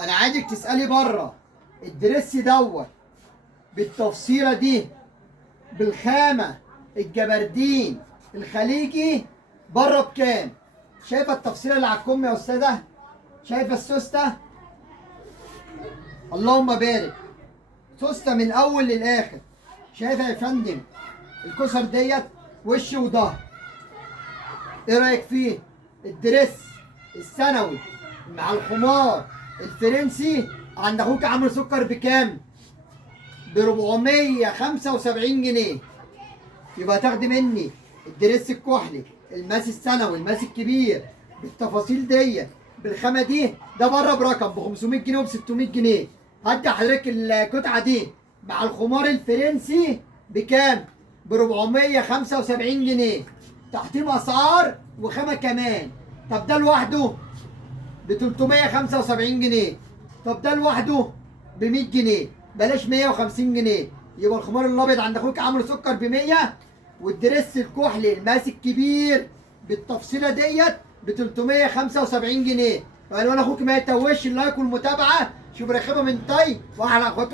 انا عايزك تسالي بره الدرس دوت بالتفصيله دي، بالخامه الجبردين الخليجي، بره بكام؟ شايفه التفصيله اللي على الكم يا استاذه؟ شايفه السوسته؟ اللهم بارك. سوسته من الاول للاخر. شايفه يا فندم الكسر ديت وش وظهر؟ ايه رايك فيه؟ الدرس الثانوي مع الخمار الفرنسي عند اخوك عمرو سكر بكام؟ ب 475 جنيه. يبقى تاخدي مني الدرس الكحلي، الماس الثانوي، الماس الكبير، بالتفاصيل ديت، بالخامه دي، ده بره برقم ب 500 جنيه وب 600 جنيه. هدي حضرتك القطعه دي مع الخمار الفرنسي بكام؟ ب 475 جنيه. تحتيم اسعار وخامه كمان. طب ده لوحده ب 375 جنيه. طب ده لوحده ب 100 جنيه. بلاش 150 جنيه. يبقى الخمار الابيض عند اخوك عمرو سكر ب 100، والدرس الكحلي الماس الكبير بالتفصيله ديت ب 375 جنيه. فالوان اخوك ما يتوهش. اللايك والمتابعه. شوف رخامه من طي واحلى اخوات.